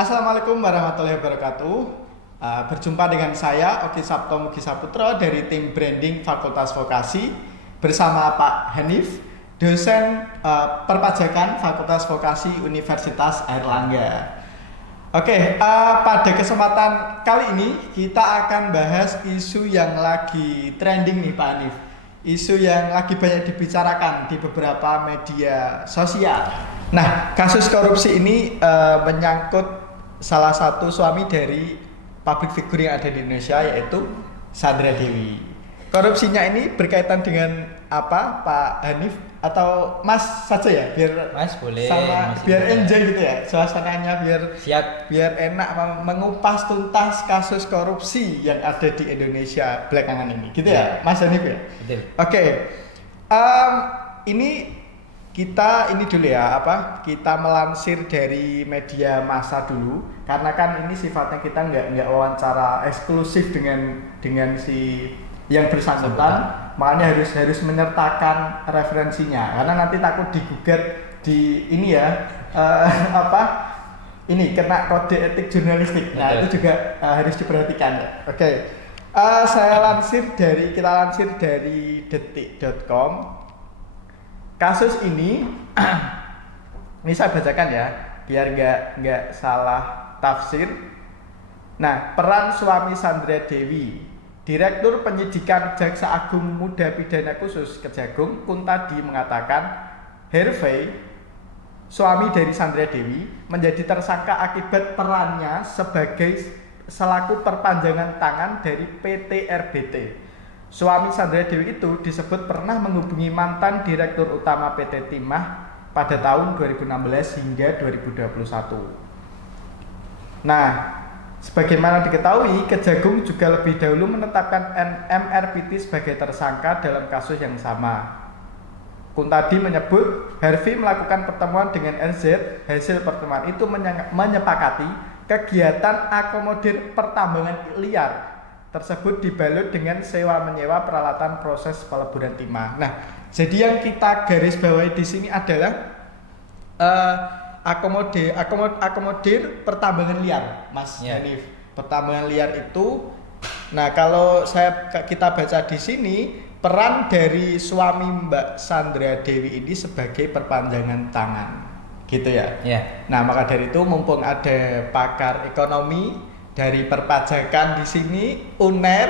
Assalamualaikum warahmatullahi wabarakatuh. Berjumpa dengan saya Oki Sabto Mugi Saputro dari tim branding Fakultas Vokasi bersama Pak Hanif, dosen perpajakan Fakultas Vokasi Universitas Airlangga. Pada kesempatan kali ini kita akan bahas isu yang lagi trending nih Pak Hanif. Isu yang lagi banyak dibicarakan di beberapa media sosial. Nah, kasus korupsi ini menyangkut salah satu suami dari public figure yang ada di Indonesia, yaitu Sandra Dewi. Korupsinya ini berkaitan dengan apa, Pak Hanif? Atau Mas saja ya, biar Mas boleh sama Mas biar boleh. enjoy gitu ya, suasananya biar enak mengupas tuntas kasus korupsi yang ada di Indonesia belakangan ini, gitu ya, Mas Hanif ya. Betul. Ini kita dulu ya, kita melansir dari media massa dulu, karena kan ini sifatnya kita nggak wawancara eksklusif dengan si yang bersangkutan, makanya harus menyertakan referensinya, karena nanti takut digugat di ini ya, ini kena kode etik jurnalistik. Nah, itu juga harus diperhatikan ya. Kita lansir dari detik.com. Kasus ini ini saya bacakan ya, biar nggak salah tafsir. Nah, peran suami Sandra Dewi. Direktur Penyidikan Jaksa Agung Muda Pidana Khusus Kejagung Kuntadi mengatakan, Hervey, suami dari Sandra Dewi, menjadi tersangka akibat perannya sebagai selaku perpanjangan tangan dari PT RBT. Suami Sandra Dewi itu disebut pernah menghubungi mantan Direktur Utama PT Timah pada tahun 2016 hingga 2021. Nah, sebagaimana diketahui, Kejagung juga lebih dahulu menetapkan MRPT sebagai tersangka dalam kasus yang sama. Kuntadi menyebut Harvey melakukan pertemuan dengan RZ. Hasil pertemuan itu menyepakati kegiatan akomodir pertambangan liar tersebut dibalut dengan sewa-menyewa peralatan proses peleburan timah. Nah, jadi yang kita garis bawahi di sini adalah akomodir pertambangan liar, Mas Hanif. Pertambangan liar itu, nah kalau kita baca di sini, peran dari suami Mbak Sandra Dewi ini sebagai perpanjangan tangan, gitu ya. Nah, maka dari itu mumpung ada pakar ekonomi dari perpajakan di sini, UNER,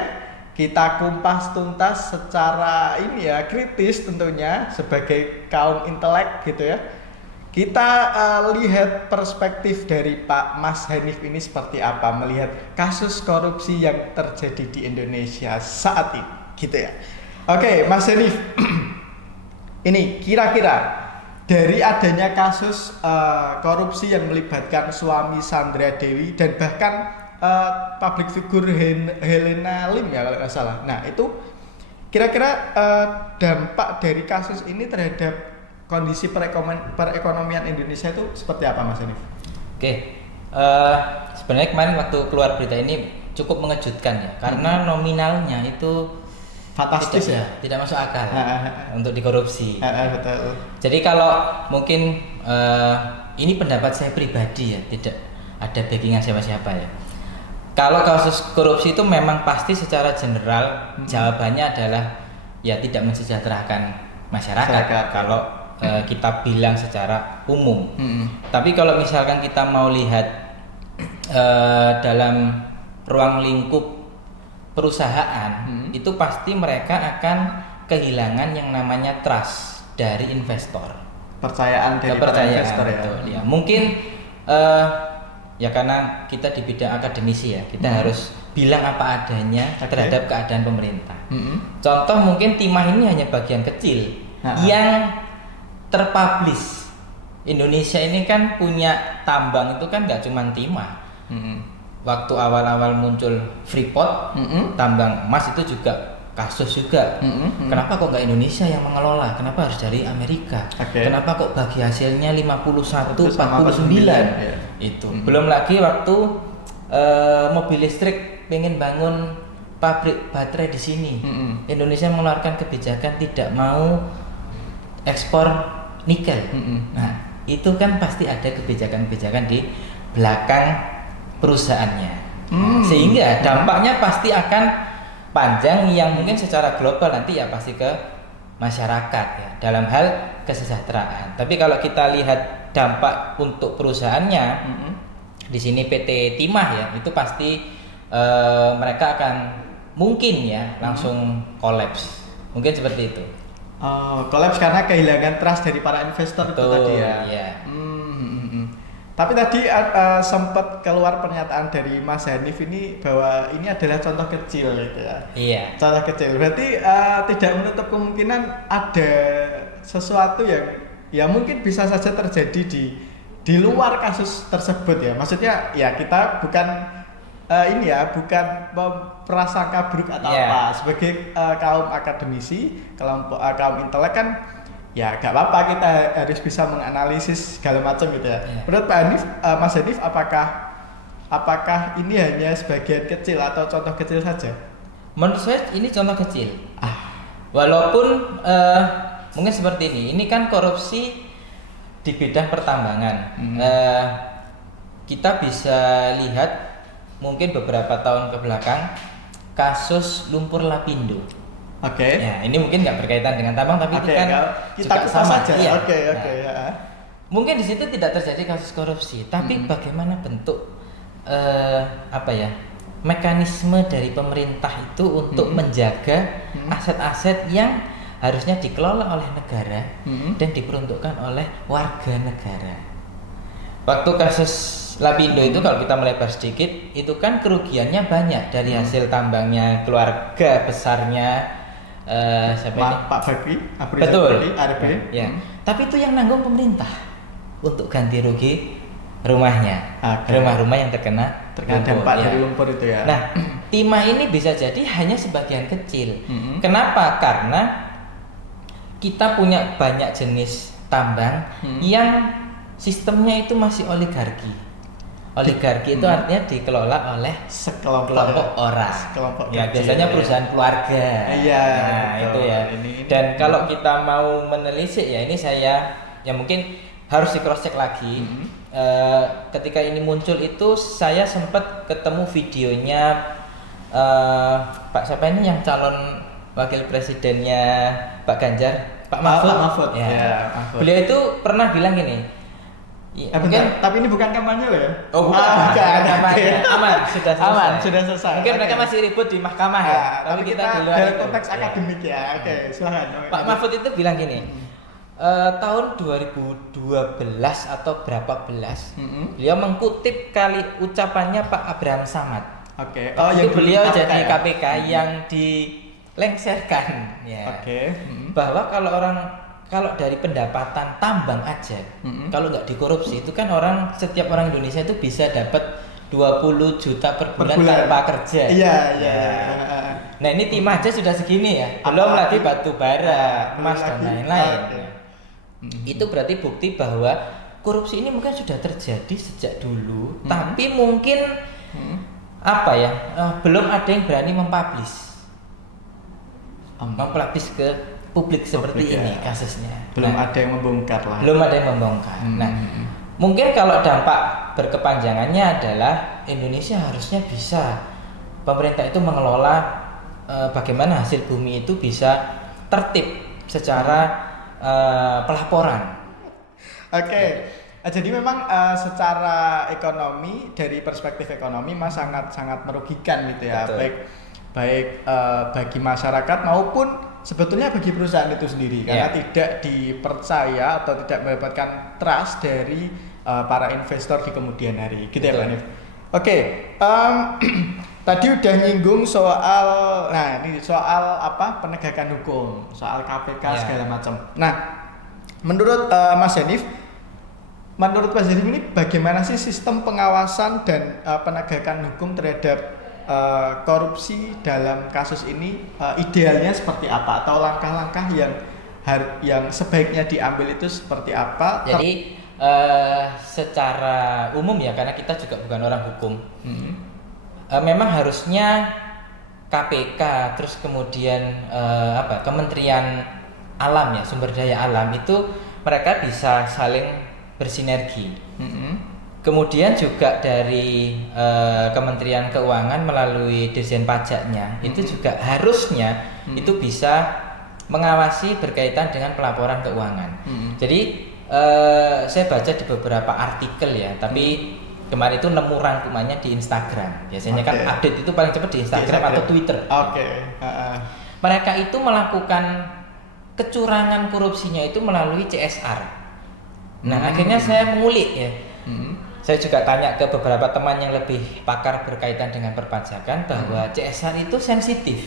kita kumpas tuntas secara kritis tentunya sebagai kaum intelek gitu ya. Kita lihat perspektif dari Pak Mas Hanif ini seperti apa melihat kasus korupsi yang terjadi di Indonesia saat ini, gitu ya. Mas Hanif, ini kira-kira dari adanya kasus korupsi yang melibatkan suami Sandra Dewi dan bahkan public figure Helena Lim ya kalau nggak salah. Nah, itu kira-kira dampak dari kasus ini terhadap kondisi perekonomian Indonesia itu seperti apa, Mas Hanif? Sebenarnya kemarin waktu keluar berita ini cukup mengejutkan ya, karena nominalnya itu fantastis tidak masuk akal untuk dikorupsi. Betul. Jadi kalau mungkin ini pendapat saya pribadi ya, tidak ada backingan siapa-siapa ya. Kalau kasus korupsi itu memang pasti secara general jawabannya adalah ya tidak mensejahterakan masyarakat. Kalau kita bilang secara umum. Tapi kalau misalkan kita mau lihat dalam ruang lingkup perusahaan, itu pasti mereka akan kehilangan yang namanya trust dari investor. Kepercayaan investor ya. Mungkin ya karena kita di bidang akademisi ya, kita harus bilang apa adanya terhadap keadaan pemerintah. Contoh mungkin Timah ini hanya bagian kecil yang terpublish. Indonesia ini kan punya tambang itu kan nggak cuma timah. Waktu awal-awal muncul Freeport, tambang emas itu juga kasus juga. Kenapa kok nggak Indonesia yang mengelola? Kenapa harus dari Amerika? Kenapa kok bagi hasilnya 51-49? Itu. Belum lagi waktu mobil listrik pengen bangun pabrik baterai di sini. Indonesia mengeluarkan kebijakan tidak mau ekspor nikel. Nah, itu kan pasti ada kebijakan-kebijakan di belakang perusahaannya. Sehingga dampaknya pasti akan panjang yang mungkin secara global nanti ya pasti ke masyarakat ya dalam hal kesejahteraan. Tapi kalau kita lihat dampak untuk perusahaannya, di sini PT Timah ya itu pasti mereka akan mungkin ya langsung kolaps. Mungkin seperti itu. Kolaps karena kehilangan trust dari para investor. Betul, itu tadi ya. Iya. Tapi tadi sempat keluar pernyataan dari Mas Hanif ini bahwa ini adalah contoh kecil gitu ya. Iya. Contoh kecil. Berarti tidak menutup kemungkinan ada sesuatu yang ya mungkin bisa saja terjadi di luar kasus tersebut ya. Maksudnya ya kita bukan bukan prasangka buruk atau apa. Sebagai kaum akademisi, kelompok kaum intelek kan ya gak apa-apa kita harus bisa menganalisis segala macam gitu ya. Menurut Pak Hanif, Mas Hanif apakah ini hanya sebagian kecil atau contoh kecil saja? Menurut saya ini contoh kecil. Walaupun mungkin seperti ini kan korupsi di bidang pertambangan. Kita bisa lihat mungkin beberapa tahun ke belakang kasus lumpur Lapindo. Oke. Ya, ini mungkin nggak berkaitan dengan tambang tapi itu kan kita juga sama. Saja. Iya. Oke. Mungkin di situ tidak terjadi kasus korupsi, tapi bagaimana bentuk mekanisme dari pemerintah itu untuk menjaga aset-aset yang harusnya dikelola oleh negara dan diperuntukkan oleh warga negara. Waktu kasus Lapindo itu kalau kita melebar sedikit, itu kan kerugiannya banyak dari hasil tambangnya keluarga besarnya siapa ini? Pak Bakri, betul. RB. Ya. Tapi itu yang nanggung pemerintah untuk ganti rugi rumahnya, rumah-rumah yang terkena dampak dari lumpur itu ya. Nah, timah ini bisa jadi hanya sebagian kecil. Kenapa? Karena kita punya banyak jenis tambang yang sistemnya itu masih oligarki. Oligarki itu artinya dikelola oleh sekelompok orang. Ya, biasanya perusahaan keluarga. Iya. Nah, itu ya. Dan kalau kita mau menelisik ya ini saya ya mungkin harus di cross check lagi. Ketika ini muncul itu saya sempat ketemu videonya Pak siapa ini yang calon wakil presidennya Pak Ganjar, Pak Mahfud. Ya. Mahfud. Beliau itu pernah bilang gini. Mungkin, tapi ini bukan kampanye loh ya? Oh bukan kampanye. Aman, sudah selesai. Aman, sudah selesai. Mungkin mereka masih ribut di mahkamah ya. Tapi kita dalam konteks akademik ya. Oke, silakan. Pak Mahfud itu bilang gini. Tahun 2012 atau berapa belas, beliau mengkutip kali ucapannya Pak Abraham Samad. Oke. Yang beliau jadi KPK yang dilengserkan ya. Bahwa kalau dari pendapatan tambang aja, kalau nggak dikorupsi itu kan setiap orang Indonesia itu bisa dapat 20 juta per bulan tanpa kerja. Iya. Nah ini timah aja sudah segini ya, belum lagi batu bara, emas dan lain-lain. Itu berarti bukti bahwa korupsi ini mungkin sudah terjadi sejak dulu, tapi mungkin belum ada yang berani mempublish ke publik seperti ini kasusnya. Belum ada yang membongkar lah. Belum ada yang membongkar. Nah, mungkin kalau dampak berkepanjangannya adalah Indonesia harusnya bisa pemerintah itu mengelola bagaimana hasil bumi itu bisa tertib secara pelaporan. Oke. Jadi memang secara ekonomi dari perspektif ekonomi Mas sangat merugikan gitu ya. Betul. Baik bagi masyarakat maupun sebetulnya bagi perusahaan itu sendiri karena tidak dipercaya atau tidak mendapatkan trust dari para investor di kemudian hari gitu. Betul. Ya Pak Hanif. Oke, tadi udah nyinggung soal penegakan hukum, soal KPK segala macam. Nah, menurut Mas Hanif ini bagaimana sih sistem pengawasan dan penegakan hukum terhadap korupsi dalam kasus ini idealnya seperti apa atau langkah-langkah yang sebaiknya diambil itu seperti apa? Jadi secara umum ya karena kita juga bukan orang hukum, memang harusnya KPK terus kemudian Kementerian Alam ya sumber daya alam itu mereka bisa saling bersinergi. Kemudian juga dari Kementerian Keuangan melalui Dirjen Pajaknya itu juga harusnya itu bisa mengawasi berkaitan dengan pelaporan keuangan. Jadi saya baca di beberapa artikel ya, tapi kemarin itu nemu rangkumannya di Instagram. Biasanya kan update itu paling cepat di Instagram atau Twitter. Mereka itu melakukan kecurangan korupsinya itu melalui CSR. Nah, akhirnya saya mengulik ya. Saya juga tanya ke beberapa teman yang lebih pakar berkaitan dengan perpajakan bahwa CSR itu sensitif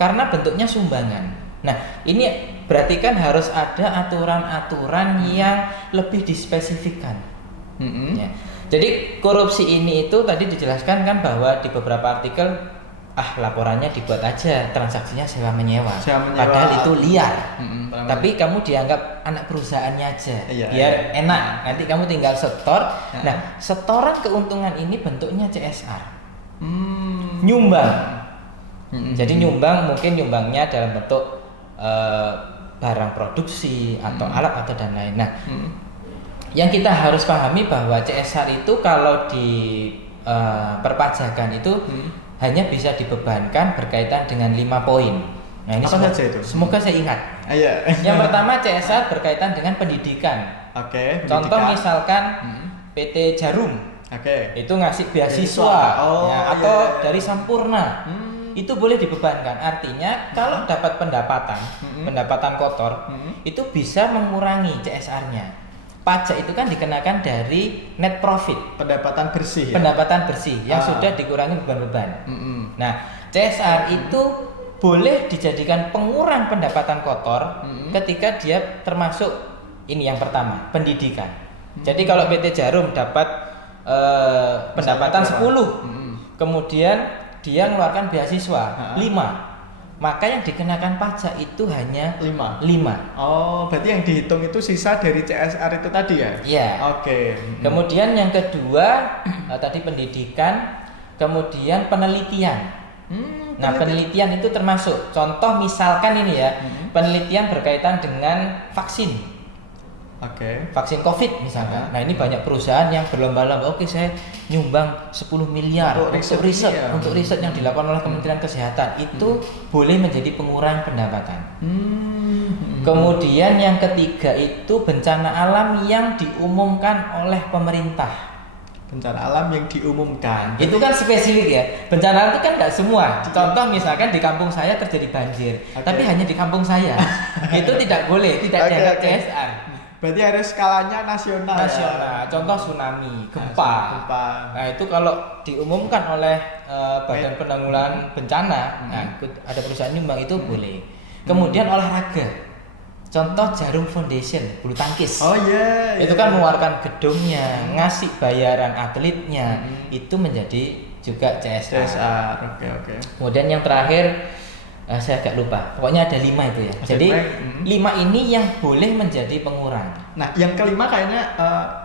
karena bentuknya sumbangan. Nah, ini berarti kan harus ada aturan-aturan yang lebih dispesifikkan. Ya. Jadi korupsi ini itu tadi dijelaskan kan bahwa di beberapa artikel laporannya dibuat aja, transaksinya sewa menyewa. Padahal itu liar. Tapi kamu dianggap anak perusahaannya aja, biar enak. Nanti kamu tinggal setor. Nah, setoran keuntungan ini bentuknya CSR. Nyumbang. Jadi nyumbang mungkin nyumbangnya dalam bentuk barang produksi atau alat atau dan lain. Nah, yang kita harus pahami bahwa CSR itu kalau di perpajakan itu hanya bisa dibebankan berkaitan dengan 5 poin. Nah, ini semoga saya ingat. Yang pertama CSR berkaitan dengan pendidikan. Contoh misalkan PT Jarum. Itu ngasih beasiswa atau dari Sampurna. Itu boleh dibebankan. Artinya kalau dapat pendapatan kotor, itu bisa mengurangi CSR-nya. Pajak itu kan dikenakan dari net profit, pendapatan bersih yang sudah dikurangi beban-beban. Nah, CSR itu boleh dijadikan pengurang pendapatan kotor ketika dia termasuk ini yang pertama, pendidikan. Jadi kalau PT Jarum dapat pendapatan 10, kemudian dia mengeluarkan beasiswa 5, maka yang dikenakan pajak itu hanya 5. Oh, berarti yang dihitung itu sisa dari CSR itu tadi ya? Iya. Kemudian yang kedua tadi pendidikan, kemudian penelitian. Nah, penelitian itu termasuk. Contoh misalkan ini ya, penelitian berkaitan dengan vaksin. Vaksin COVID misalkan. Nah, ini banyak perusahaan yang berlomba-lomba. Saya nyumbang 10 miliar untuk riset yang dilakukan oleh Kementerian Kesehatan. Itu boleh menjadi pengurang pendapatan. Kemudian yang ketiga itu bencana alam yang diumumkan oleh pemerintah. Bencana alam yang diumumkan. Itu kan spesifik ya. Bencana alam itu kan nggak semua. Contoh misalkan di kampung saya terjadi banjir, tapi hanya di kampung saya. Itu tidak boleh, tidak dianggap CSR. Berarti harus skalanya nasional. Contoh tsunami, gempa. Nah, itu kalau diumumkan oleh Badan Penanggulangan Bencana, ada perusahaan nyumbang itu boleh. Kemudian olahraga. Contoh Jarum Foundation, bulu tangkis. Itu kan mengeluarkan gedungnya, ngasih bayaran atletnya, itu menjadi juga CSR. Kemudian yang terakhir saya agak lupa. Pokoknya ada 5 itu ya. Jadi 5 ini yang boleh menjadi pengurang. Nah, yang kelima kayaknya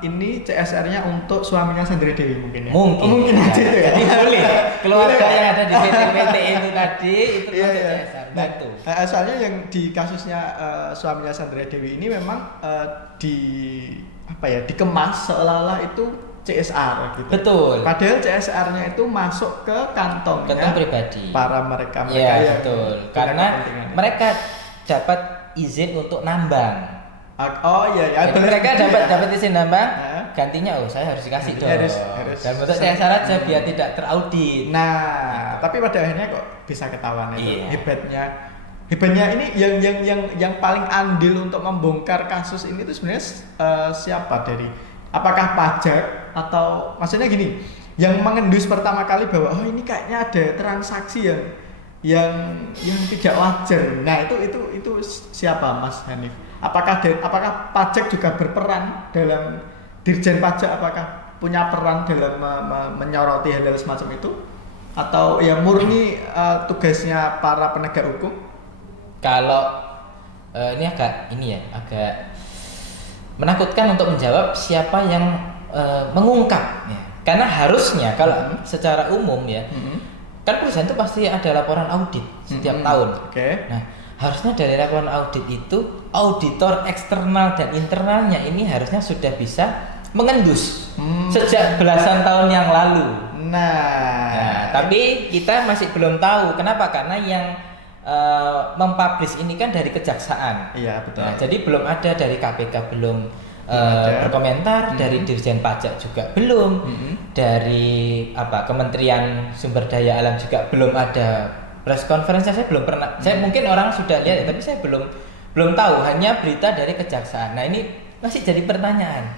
ini CSR-nya untuk suaminya Sandra Dewi mungkin ya. Mungkin aja itu ya. Jadi boleh. Keluarga yang ada di PT itu tadi itu CSR. Nah, soalnya yang di kasusnya suaminya Sandra Dewi ini memang dikemas seolah-olah itu CSR gitu. Betul. Padahal CSR-nya itu masuk ke kantong pribadi. Para mereka yang betul. Karena mereka dapat izin untuk nambang. Jadi mereka dapat izin nambang, gantinya saya harus dikasih dong. Harus. Dan bentuk CSR aja biar tidak teraudit. Nah, tapi pada akhirnya kok bisa ketahuan itu. Hebatnya ini yang paling andil untuk membongkar kasus ini itu sebenarnya siapa apakah pajak atau maksudnya gini, yang mengendus pertama kali bahwa ini kayaknya ada transaksi yang tidak wajar. Nah, itu siapa Mas Hanif? Apakah pajak juga berperan dalam Dirjen Pajak, apakah punya peran dalam menyoroti hal-hal semacam itu atau yang murni tugasnya para penegak hukum? Kalau ini agak menakutkan untuk menjawab siapa yang mengungkap ya. Karena harusnya kalau secara umum ya kan perusahaan itu pasti ada laporan audit setiap tahun. Nah, harusnya dari laporan audit itu auditor eksternal dan internalnya ini harusnya sudah bisa mengendus sejak belasan tahun yang lalu. Nah, tapi kita masih belum tahu kenapa, karena yang mempublish ini kan dari kejaksaan. Iya, betul. Nah, jadi belum ada dari KPK, belum berkomentar, dari Dirjen Pajak juga belum, dari Kementerian Sumber Daya Alam juga belum ada press conference. Saya belum pernah. Saya mungkin orang sudah lihat, tapi saya belum tahu, hanya berita dari kejaksaan. Nah, ini masih jadi pertanyaan.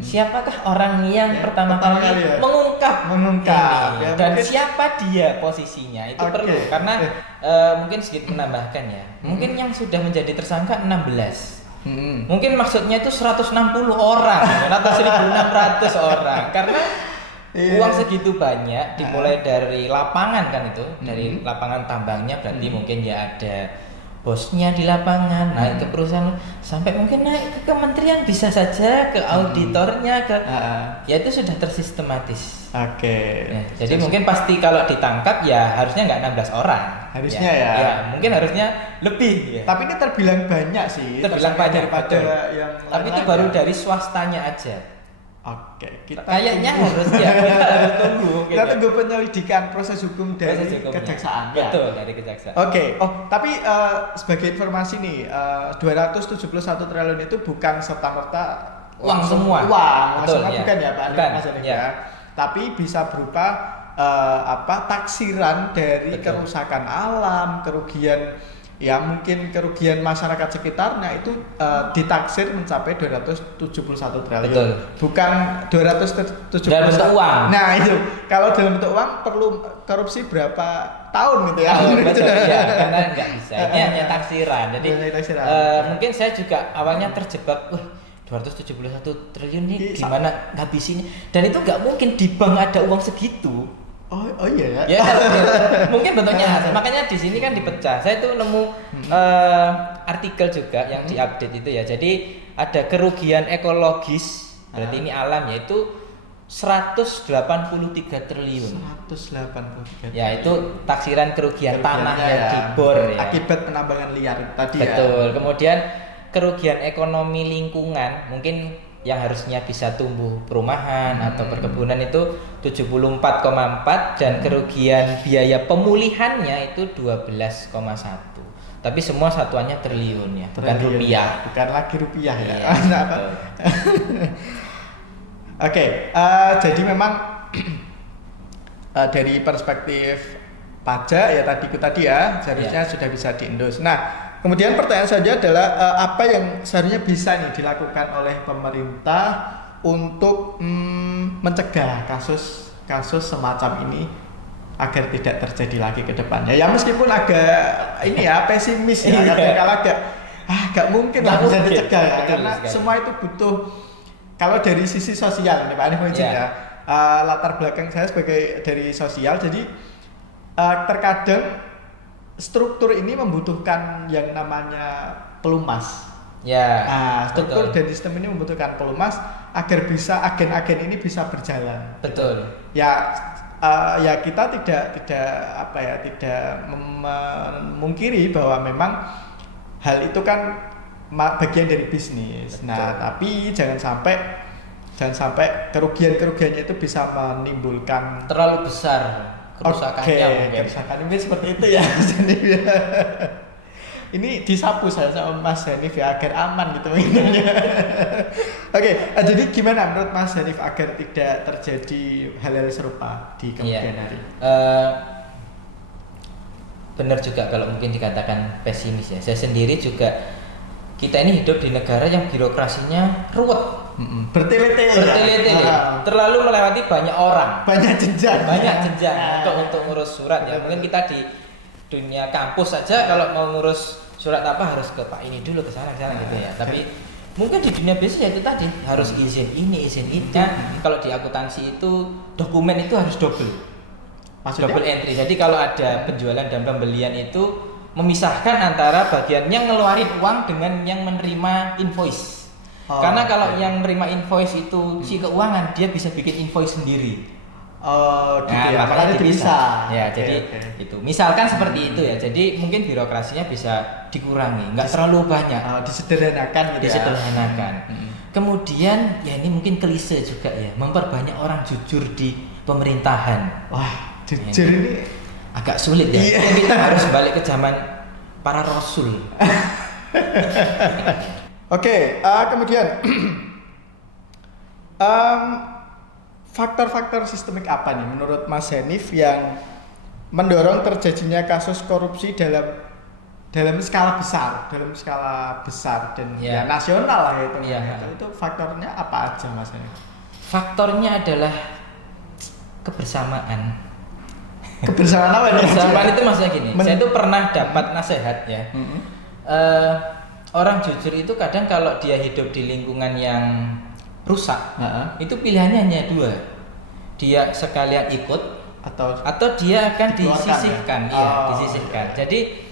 Siapakah orang yang pertama kali mengungkap ini? Ya, Dan mungkin siapa dia posisinya? Itu perlu, karena mungkin sedikit menambahkan ya. Mungkin yang sudah menjadi tersangka 16. Mungkin maksudnya itu 160 orang atau 1.600 orang, karena uang segitu banyak dimulai dari lapangan kan itu, dari lapangan tambangnya, berarti mungkin ya ada bosnya di lapangan, naik ke perusahaan, sampai mungkin naik ke kementerian, bisa saja ke auditornya, ya itu sudah tersistematis. Ya, jadi mungkin pasti kalau ditangkap ya harusnya nggak 16 orang. Harusnya ya. Mungkin harusnya lebih. Ya. Tapi ini terbilang banyak sih. Terbilang banyak daripada yang lain. Tapi itu baru dari swastanya aja. Kayaknya kita harus tunggu. Kita tunggu penyelidikan proses hukum dari kejaksaan. Betul, dari kejaksaan. Tapi sebagai informasi nih, 271 triliun itu bukan serta-merta uang semua. Betul, bukan ya Pak Mas Hanif ya. Tapi bisa berupa taksiran dari kerusakan alam, kerugian, ya mungkin kerugian masyarakat sekitarnya itu ditaksir mencapai 271 triliun. Betul. Bukan 271 dalam bentuk uang. Nah, itu kalau dalam bentuk uang perlu korupsi berapa tahun gitu ya. Betul ya, karena nggak bisa. Ini hanya taksiran. Jadi mungkin saya juga awalnya terjebak, 271 triliun nih gimana ngabisinnya? Dan itu nggak mungkin di bank ada uang segitu. Oh iya ya. Ya, mungkin bentuknya makanya di sini kan dipecah. Saya tuh nemu artikel juga yang diupdate itu ya. Jadi ada kerugian ekologis, berarti ini alam, yaitu 183 triliun. 183. Ya, itu taksiran kerugian tanah yang dibor ya. Akibat penambangan liar tadi. Betul. Kemudian kerugian ekonomi lingkungan, mungkin yang harusnya bisa tumbuh perumahan atau perkebunan itu 74,4, dan kerugian biaya pemulihannya itu 12,1. Tapi semua satuannya triliun ya, bukan rupiah. Bukan lagi rupiah ya. Iya, jadi memang dari perspektif pajak ya tadi ya seharusnya sudah bisa diendus. Nah, kemudian pertanyaan saja adalah apa yang seharusnya bisa nih dilakukan oleh pemerintah untuk mencegah kasus semacam ini agar tidak terjadi lagi ke depannya. Ya meskipun agak pesimis ya, agak mungkin lah bisa dicegah ya, karena semua itu butuh. Kalau dari sisi sosial nih Pak Hanif ya, latar belakang saya sebagai dari sosial, jadi terkadang struktur ini membutuhkan yang namanya pelumas. Ya. Struktur dan sistem ini membutuhkan pelumas agar bisa agen-agen ini bisa berjalan. Betul. Ya kita tidak memungkiri bahwa memang hal itu kan bagian dari bisnis. Betul. Nah, tapi jangan sampai kerugiannya itu bisa menimbulkan terlalu besar kerusakannya. Kerusakan mungkin seperti itu ya. Ini disapu saya sama Mas Hanif ya agar aman gitu mainnya. Jadi gimana menurut Mas Hanif agar tidak terjadi hal-hal serupa di kemudian hari? Benar juga kalau mungkin dikatakan pesimis ya. Saya sendiri juga, kita ini hidup di negara yang birokrasinya ruwet, bertele-tele, terlalu melewati banyak orang, banyak jenjang untuk ngurus surat ya. Mungkin kita di dunia kampus saja kalau mau ngurus surat harus ke Pak ini dulu, ke sana gitu ya. Tapi mungkin di dunia bisnis ya itu tadi harus izin ini, izin itu. Kalau di akuntansi itu dokumen itu harus double entry. Jadi kalau ada penjualan dan pembelian itu memisahkan antara bagian yang ngeluarin uang dengan yang menerima invoice. Karena kalau yang menerima invoice itu si keuangan, dia bisa bikin invoice sendiri. Makanya bisa. Ya, jadi itu. Misalkan seperti itu ya. Jadi mungkin birokrasinya bisa dikurangi, nggak terlalu banyak. Disederhanakan gitu. Disederhanakan. kemudian ya ini mungkin klise juga ya, memperbanyak orang jujur di pemerintahan. Wah, jujur ini agak sulit ya. Iya. Kita harus balik ke zaman para rasul. Oke, kemudian faktor-faktor sistemik apa nih menurut Mas Hanif yang mendorong terjadinya kasus korupsi dalam skala besar dan ya nasional lah itu. Itu faktornya apa aja Mas Hanif? Faktornya adalah kebersamaan. Kebersamaan apa nih? Kebersamaan itu maksudnya gini. Saya itu pernah dapat nasihat ya. Orang jujur itu kadang kalau dia hidup di lingkungan yang rusak, itu pilihannya hanya dua. Dia sekalian ikut atau dia akan disisihkan, disisihkan. Jadi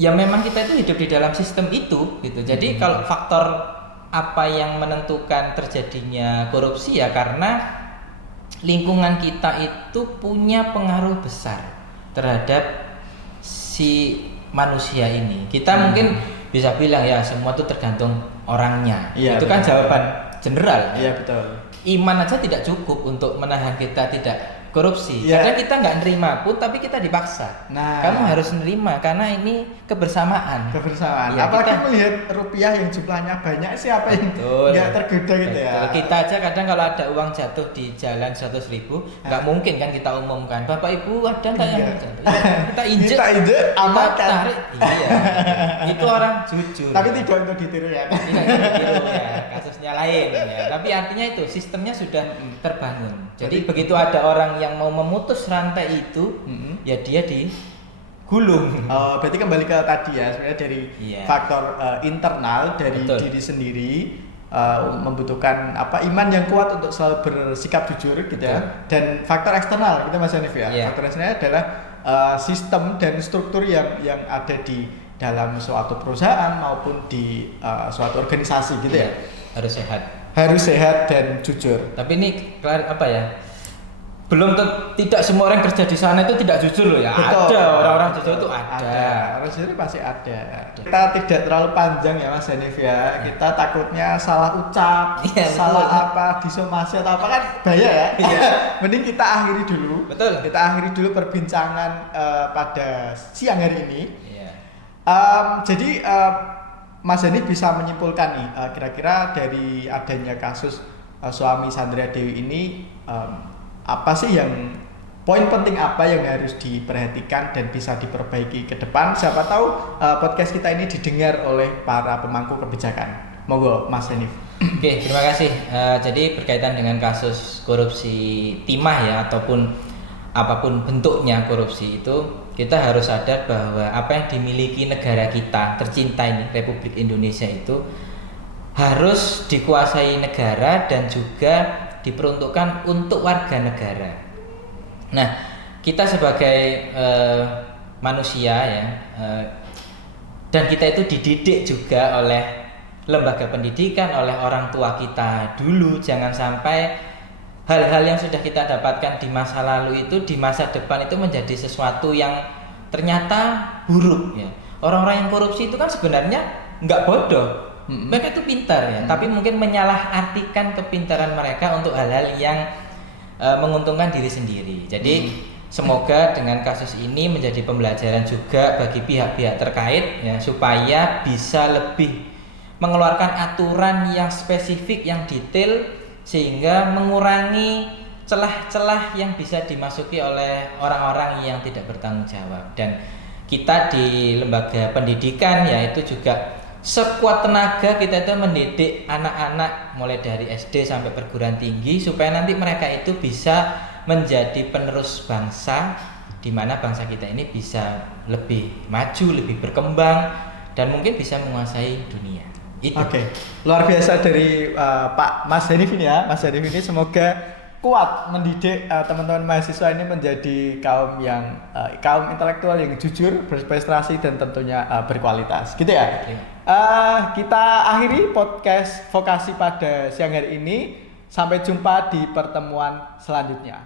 ya memang kita itu hidup di dalam sistem itu gitu. Jadi kalau faktor apa yang menentukan terjadinya korupsi ya karena lingkungan kita itu punya pengaruh besar terhadap si manusia ini. Kita mungkin bisa bilang ya semua itu tergantung orangnya. Itu kan jawaban general. Iya betul. Iman aja tidak cukup untuk menahan kita tidak korupsi. Kadang kita nggak nerima pun tapi kita dipaksa. Kamu harus nerima karena ini kebersamaan. Ya, apalagi melihat rupiah yang jumlahnya banyak, siapa yang nggak tergoda gitu ya. Kita aja kadang kalau ada uang jatuh di jalan 100.000 nggak mungkin kan kita umumkan, Bapak Ibu ada nggak yang jatuh? Kita injek, aman kan? Tarik. Iya. Itu orang jujur. Tapi tidak untuk ditiru ya. Tidak ditiru ya, kasusnya lain ya. Tapi artinya itu sistemnya sudah terbangun. Jadi begitu ada orang yang mau memutus rantai itu, ya dia digulung. Berarti kembali ke tadi ya, sebenarnya dari faktor internal dari diri sendiri, membutuhkan iman yang kuat untuk selalu bersikap jujur gitu ya. Dan faktor eksternal gitu Mas Hanif ya. Faktor eksternal adalah sistem dan struktur yang ada di dalam suatu perusahaan maupun di suatu organisasi gitu ya. Harus sehat dan jujur. Tapi ini belum tidak semua orang kerja di sana itu tidak jujur loh ya. Betul. Ada orang jujur itu ada. Orang jujur pasti ada. Kita tidak terlalu panjang ya Mas Hanif ya. Kita takutnya salah ucap, salah disomasi atau apa kan bahaya ya. Mending kita akhiri dulu. Betul. Kita akhiri dulu perbincangan pada siang hari ini. Jadi Mas Hanif bisa menyimpulkan nih kira-kira dari adanya kasus suami Sandra Dewi ini apa sih yang poin penting apa yang harus diperhatikan dan bisa diperbaiki ke depan? Siapa tahu podcast kita ini didengar oleh para pemangku kebijakan. Monggo Mas Hanif. Oke, terima kasih. Jadi berkaitan dengan kasus korupsi timah ya ataupun apapun bentuknya korupsi itu, kita harus sadar bahwa apa yang dimiliki negara kita tercinta ini, Republik Indonesia itu harus dikuasai negara dan juga diperuntukkan untuk warga negara. Nah, kita sebagai manusia ya, dan kita itu dididik juga oleh lembaga pendidikan, oleh orang tua kita dulu. Jangan sampai hal-hal yang sudah kita dapatkan di masa lalu itu di masa depan itu menjadi sesuatu yang ternyata buruk ya. Orang-orang yang korupsi itu kan sebenarnya nggak bodoh. Mereka itu pintar ya, tapi mungkin menyalahartikan kepintaran mereka untuk hal-hal yang menguntungkan diri sendiri. Jadi semoga dengan kasus ini menjadi pembelajaran juga bagi pihak-pihak terkait ya, supaya bisa lebih mengeluarkan aturan yang spesifik, yang detail sehingga mengurangi celah-celah yang bisa dimasuki oleh orang-orang yang tidak bertanggung jawab. Dan kita di lembaga pendidikan ya itu juga sekuat tenaga kita itu mendidik anak-anak mulai dari SD sampai perguruan tinggi supaya nanti mereka itu bisa menjadi penerus bangsa, di mana bangsa kita ini bisa lebih maju, lebih berkembang dan mungkin bisa menguasai dunia. Oke. Luar biasa dari Pak Mas Hanif ini ya. Mas Hanif ini semoga kuat mendidik teman-teman mahasiswa ini menjadi kaum intelektual yang jujur, berprestasi dan tentunya berkualitas. Gitu ya. Kita akhiri podcast vokasi pada siang hari ini. Sampai jumpa di pertemuan selanjutnya.